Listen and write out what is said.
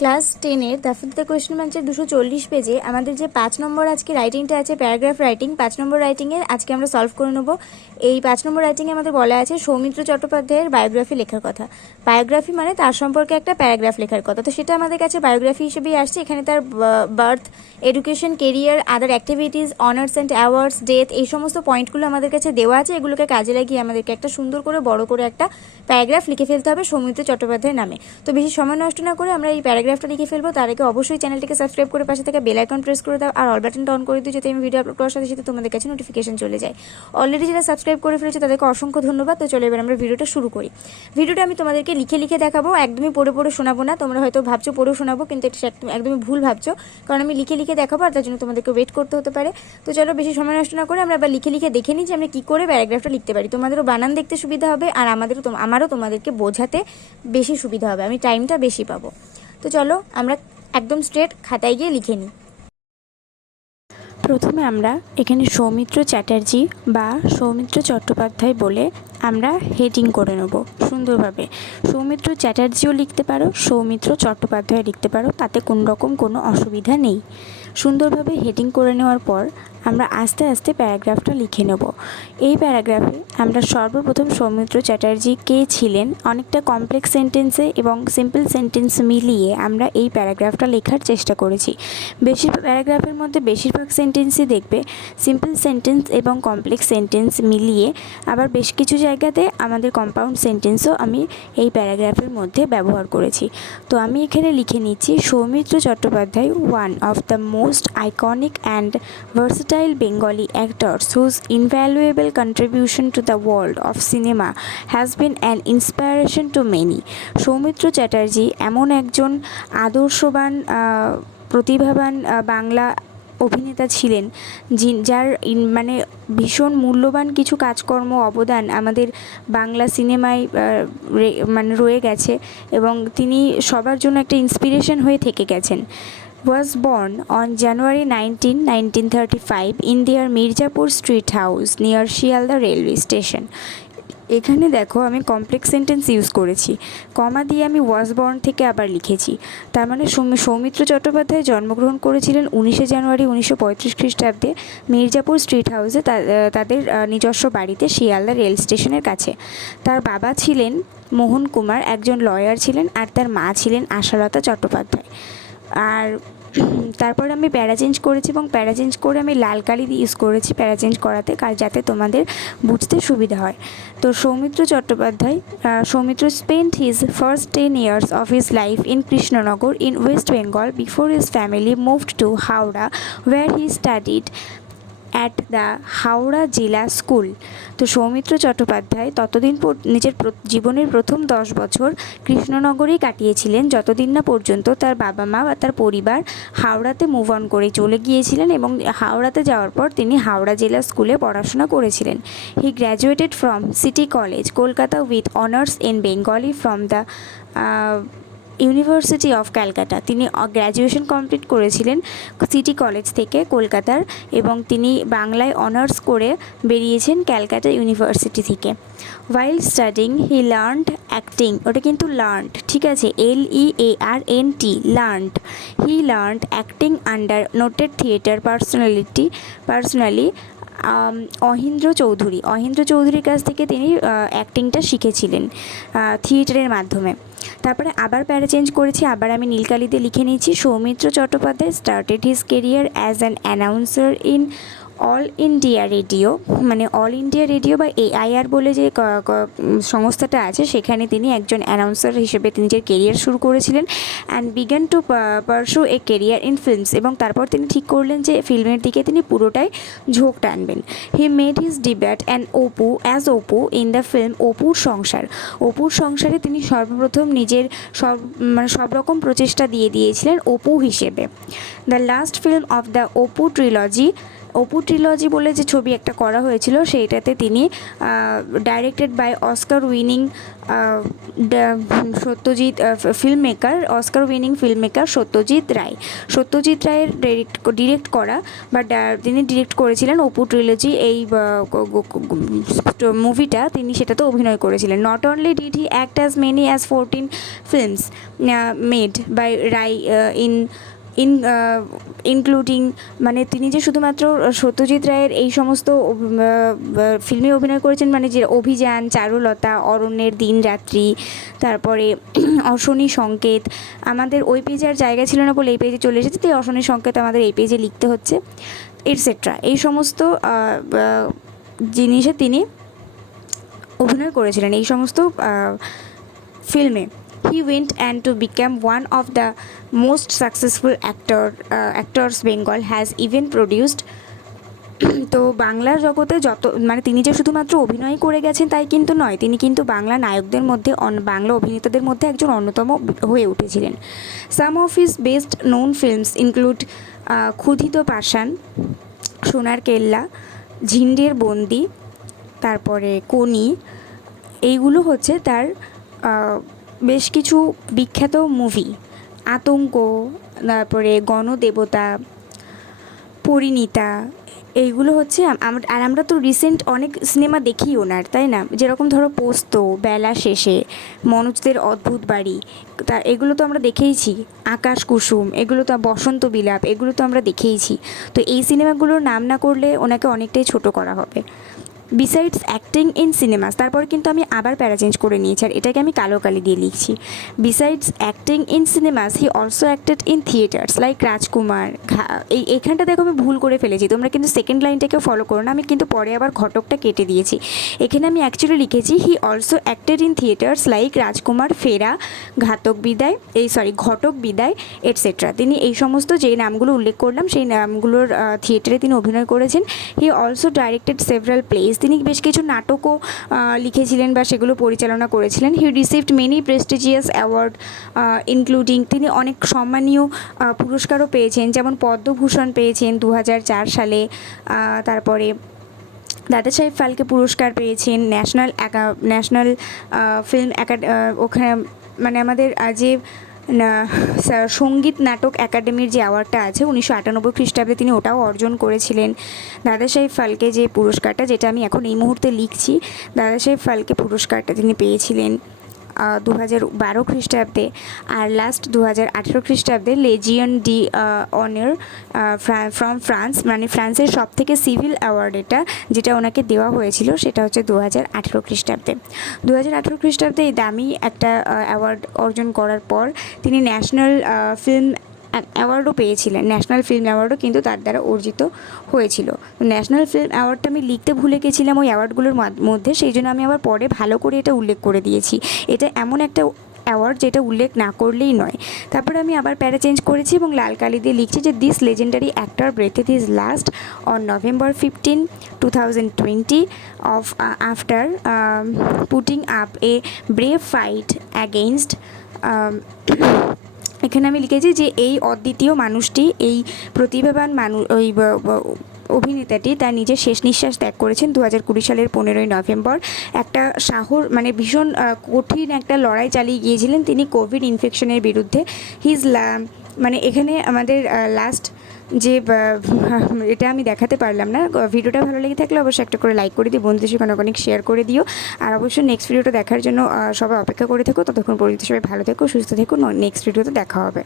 Class 10-এর the question ব্যাংকের 240 পেজে আমাদের যে 5 নম্বর আজকে রাইটিংটা আছে, প্যারাগ্রাফ রাইটিং, 5 নম্বর রাইটিংয়ের আজকে আমরা সলভ করে নেব। এই 5 নম্বর রাইটিংয়ে আমাদের বলা আছে সৌমিত্র চট্টোপাধ্যায়ের বায়োগ্রাফি লেখার কথা। বায়োগ্রাফি মানে তার সম্পর্কে একটা প্যারাগ্রাফ লেখার কথা, তো সেটা আমাদের কাছে বায়োগ্রাফি হিসেবেই আসছে। এখানে তার birth, education, career, other activities, honours and awards, death, এই সমস্ত পয়েন্টগুলো আমাদের কাছে দেওয়া আছে। এগুলোকে কাজে লাগিয়ে আমাদেরকে একটা সুন্দর করে বড় করে একটা প্যারাগ্রাফ লিখে ফেলতে হবে সৌমিত্র চট্টোপাধ্যায়ের নামে। তো বেশি সময় নষ্ট না করে আমরা এই প্যারাগ্রাফটা লিখে ফেলবো। তার আগে অবশ্যই চ্যানেলটিকে সাবস্ক্রাইব করে পাশে থেকে বেল আইকন প্রেস করে দাও আর অল বাটনটা অন করে দিও, যাতে আমি ভিডিও আপলোড করার সাথে সাথে তোমাদের কাছে নোটিফিকেশন চলে যায়। অলরেডি যারা সাবস্ক্রাইব করে ফেলেছে তাদেরকে অসংখ্য ধন্যবাদ। তো চলো এবার আমরা ভিডিওটা শুরু করি। ভিডিওটা আমি তোমাদেরকে লিখে লিখে দেখাবো, একদমই পড়ে পড়ে শোনাবো না। তোমরা হয়তো ভাবছো পড়েও শোনাবো, কিন্তু এটা একদমই ভুল ভাবছো, কারণ আমি লিখে লিখে দেখাবো আর তার জন্য তোমাদেরকে ওয়েট করতে হতে পারে। তো চলো বেশি সময় নষ্ট না করে আমরা এবার লিখে লিখে দেখে নিই যে আমরা কী করে প্যারাগ্রাফটা লিখতে পারি। তোমাদেরও বানান দেখতে সুবিধা হবে আর আমারও তোমাদেরকে বোঝাতে বেশি সুবিধা হবে, আমি টাইমটা বেশি পাবো। তো চলো আমরা একদম স্ট্রেট খাতায় গিয়ে লিখে নিই। প্রথমে আমরা এখানে সৌমিত্র চ্যাটার্জি বা সৌমিত্র চট্টোপাধ্যায় বলে আমরা হেডিং করে নেব সুন্দরভাবে। সৌমিত্র চ্যাটার্জিও লিখতে পারো, সৌমিত্র চট্টোপাধ্যায় লিখতে পারো, তাতে কোনো রকম কোনো অসুবিধা নেই। সুন্দরভাবে হেডিং করে নেওয়ার পর আমরা আস্তে আস্তে প্যারাগ্রাফটা লিখে নেব। এই প্যারাগ্রাফে আমরা সর্বপ্রথম সৌমিত্র চ্যাটার্জি কে ছিলেন অনেকটা কমপ্লেক্স সেন্টেন্সে এবং সিম্পল সেন্টেন্স মিলিয়ে আমরা এই প্যারাগ্রাফটা লেখার চেষ্টা করেছি। প্যারাগ্রাফের মধ্যে বেশিরভাগ সেন্টেন্সই দেখবে সিম্পল সেন্টেন্স এবং কমপ্লেক্স সেন্টেন্স মিলিয়ে, আবার বেশ কিছু জায়গাতে আমাদের কম্পাউন্ড সেন্টেন্সও আমি এই প্যারাগ্রাফের মধ্যে ব্যবহার করেছি। তো আমি এখানে লিখে নিচ্ছি, Soumitra Chattopadhyay one of the most iconic and versatile Bengali actors whose invaluable contribution to the world of cinema has been an inspiration to many. Soumitra Chatterjee এমন একজন আদর্শবান প্রতিভাবান বাংলা অভিনেতা ছিলেন যার মানে ভীষণ মূল্যবান কিছু কাজকর্ম অবদান আমাদের বাংলা সিনেমায় মানে রয়ে গেছে এবং তিনি সবার জন্য একটা ইন্সপিরেশন হয়ে থেকে গেছেন। Was born on January 19, 1935 in their Mirzapur street house near Shialda railway station. এখানে দেখো আমি কমপ্লেক্স সেন্টেন্স ইউজ করেছি, কমা দিয়ে আমি ওয়াজ বর্ন থেকে আবার লিখেছি। তার মানে সৌমিত্র চট্টোপাধ্যায় জন্মগ্রহণ করেছিলেন 19শে জানুয়ারি 1935 খ্রিস্টাব্দে মির্জাপুর স্ট্রিট হাউসে, তাদের নিজস্ব বাড়িতে শিয়ালদা রেল স্টেশনের কাছে। তার বাবা ছিলেন মোহন কুমার, একজন লয়ার ছিলেন, আর তার মা ছিলেন আশালতা চট্টোপাধ্যায়। আর তারপর আমি প্যারা চেঞ্জ করেছি এবং প্যারা চেঞ্জ করে আমি লাল কালি দিয়ে ইউজ করেছি প্যারা চেঞ্জ করাতে, যাতে তোমাদের বুঝতে সুবিধা হয়। তো Soumitra Chattopadhyay spent his first 10 years of his life in Krishnanagar in West Bengal before his family moved to Howrah, where he studied at the Howrah জেলা স্কুল। তো সৌমিত্র চট্টোপাধ্যায় ততদিন নিজের জীবনের প্রথম 10 বছর কৃষ্ণনগরেই কাটিয়েছিলেন, যতদিন না পর্যন্ত তার বাবা মা বা তার পরিবার হাওড়াতে মুভ অন করে চলে গিয়েছিলেন, এবং হাওড়াতে যাওয়ার পর তিনি হাওড়া জেলা স্কুলে পড়াশোনা করেছিলেন। He graduated from City College Kolkata with honours in Bengali from the University of Calcutta. তিনি গ্র্যাজুয়েশন কমপ্লিট করেছিলেন সিটি কলেজ থেকে কলকাতার, এবং তিনি বাংলায় অনার্স করে বেরিয়েছেন ক্যালকাটা ইউনিভার্সিটি থেকে। While studying he learned acting, ওটা কিন্তু লার্নড, ঠিক আছে, LEARNT, learned. He learned acting under noted theatre personality Ahindra চৌধুরীর কাছ থেকে তিনি অ্যাক্টিংটা শিখেছিলেন থিয়েটারের মাধ্যমে। তারপরে আবার প্যারা চেঞ্জ করেছি, আবার আমি নীলকালিতে লিখে নিয়েছি, Soumitra Chattopadhyay started his career as an announcer in all India radio, মানে অল ইন্ডিয়া রেডিও বা AIR বলে যে সংস্থাটা আছে, সেখানে তিনি একজন অ্যানাউন্সার হিসেবে নিজের কেরিয়ার শুরু করেছিলেন। And began to পারসু A career in films, এবং তারপর তিনি ঠিক করলেন যে ফিল্মের দিকে তিনি পুরোটাই ঝোঁক টানবেন। He made his debut Apu in the film অপুর সংসারে তিনি সর্বপ্রথম নিজের সব রকম প্রচেষ্টা দিয়েছিলেন অপু হিসেবে। The last film of the Apu trilogy Apu trilogy বলে যে ছবি একটা করা হয়েছিল, সেইটাতে তিনি directed by Oscar winning Satyajit Oscar winning film maker Satyajit রায়ের ডিরেক্ট করা বা তিনি ডিরেক্ট করেছিলেন অপু ট্রিলজি এই মুভিটা, তিনি সেটাতে অভিনয় করেছিলেন। Not only did he act as many as 14 films made by Ray including, মানে তিনি যে শুধুমাত্র সত্যজিৎ রায়ের এই সমস্ত ফিল্মে অভিনয় করেছেন, মানে যে অভিযান, চারুলতা, অরণ্যের দিন রাত্রি, তারপরে অশনি সংকেত, আমাদের ওই পেজে আর জায়গা ছিল না বলে এই পেজে চলে এসেছে, তো এই অশনি সংকেত আমাদের এই পেজে লিখতে হচ্ছে, এটসেট্রা। এই সমস্ত জিনিসে তিনি অভিনয় করেছিলেন এই সমস্ত ফিল্মে। He went and to become one of the most successful actors Bengal has even produced. তো বাংলার জগতে যত, মানে তিনি যে শুধুমাত্র অভিনয় করে গেছেন তাই কিন্তু নয়, তিনি কিন্তু বাংলা নায়কদের মধ্যে, বাংলা অভিনেতাদের মধ্যে একজন অন্যতম হয়ে উঠেছিলেন। Some of his best known films include Kshudhita Pashan, Sonar Kella, ঝিন্ডের বন্দি, তারপরে কোনি। এইগুলো হচ্ছে তার বেশ কিছু বিখ্যাত মুভি। আতঙ্ক, তারপরে গণদেবতা, পরিণীতা, এইগুলো হচ্ছে আর আমরা তো রিসেন্ট অনেক সিনেমা দেখি ওনার, তাই না? যেরকম ধরো পোস্ত, বেলা শেষে, মনোজদের অদ্ভুত বাড়ি, তা এগুলো তো আমরা দেখেইছি। আকাশ কুসুম, এগুলো তো, বসন্ত বিলাপ, এগুলো তো আমরা দেখেইছি। তো এই সিনেমাগুলোর নাম না করলে ওনাকে অনেকটাই ছোট করা হবে। বিসাইডস অ্যাক্টিং ইন সিনেমাস, তারপর কিন্তু আমি আবার প্যারা চেঞ্জ করে নিয়েছি, আর এটাকে আমি কালো কালি দিয়ে লিখছি। Besides acting in cinemas he also acted in theatres like Rajkumar. এইখানটা দেখো আমি ভুল করে ফেলেছি, তোমরা কিন্তু সেকেন্ড লাইনটাকেও ফলো করো না, আমি কিন্তু পরে আবার ঘটকটা কেটে দিয়েছি। এখানে আমি অ্যাকচুয়ালি লিখেছি he also acted in theatres like Rajkumar, Phera, Ghatak বিদায় এটসেট্রা। তিনি এই সমস্ত যে নামগুলো উল্লেখ করলাম সেই নামগুলোর থিয়েটারে তিনি অভিনয় করেছেন। He also directed several place, তিনি বেশ কিছু নাটকও লিখেছিলেন বা সেগুলো পরিচালনা করেছিলেন। হি received many prestigious award including, তিনি অনেক সম্মানীয় পুরস্কারও পেয়েছেন, যেমন পদ্মভূষণ পেয়েছেন 2004 সালে, তারপরে দাদা সাহেব ফালকে পুরস্কার পেয়েছেন, ন্যাশনাল ফিল্ম ওখানে, মানে আমাদের যে সঙ্গীত নাটক একাডেমির যে অ্যাওয়ার্ডটা আছে 1998 খ্রিস্টাব্দে তিনি ওটাও অর্জন করেছিলেন। দাদা সাহেব ফালকে যে পুরস্কারটা, যেটা আমি এখন এই মুহূর্তে লিখছি, দাদা সাহেব ফালকে পুরস্কারটা তিনি পেয়েছিলেন 2012 খ্রিস্টাব্দে। আর লাস্ট 2018 খ্রিস্টাব্দে Legion D honour from France, মানে ফ্রান্সের সব থেকে সিভিল অ্যাওয়ার্ড এটা, যেটা ওনাকে দেওয়া হয়েছিল, সেটা হচ্ছে 2018 খ্রিস্টাব্দে। 2018 খ্রিস্টাব্দে এই দামি একটা অ্যাওয়ার্ড অর্জন করার পর তিনি ন্যাশনাল ফিল্ম অ্যাওয়ার্ডও পেয়েছিলেন। ন্যাশনাল ফিল্ম অ্যাওয়ার্ডও কিন্তু তার দ্বারা অর্জিত হয়েছিল। ন্যাশনাল ফিল্ম অ্যাওয়ার্ডটা আমি লিখতে ভুলে গেছিলাম ওই অ্যাওয়ার্ডগুলোর মধ্যে, সেই জন্য আমি আবার পরে ভালো করে এটা উল্লেখ করে দিয়েছি। এটা এমন একটা অ্যাওয়ার্ড যেটা উল্লেখ না করলেই নয়। তারপরে আমি আবার প্যারা চেঞ্জ করেছি এবং লাল কালি দিয়ে লিখছি যে this legendary actor breathed his last on November 15, 2020 of after putting up a brave fight against এখানে আমি লিখেছি যে এই অদ্বিতীয় মানুষটি, এই প্রতিভাবান অভিনেতাটি তার নিজের শেষ নিঃশ্বাস ত্যাগ করেছেন 2020 সালের 15ই নভেম্বর। একটা মানে ভীষণ কঠিন একটা লড়াই চালিয়ে গিয়েছিলেন তিনি কোভিড ইনফেকশনের বিরুদ্ধে। মানে এখানে আমাদের লাস্ট যে এটা আমি দেখাতে পারলাম না। ভিডিওটা ভালো লেগে থাকলে অবশ্যই একটা করে লাইক করে দিও, বন্ধুদের সঙ্গে অনেক শেয়ার করে দিও, আর অবশ্যই নেক্সট ভিডিওটা দেখার জন্য সবাই অপেক্ষা করে থেকো। ততক্ষণ পর্যন্ত সবাই ভালো থেকো, সুস্থ থেকো, নেক্সট ভিডিওতে দেখা হবে।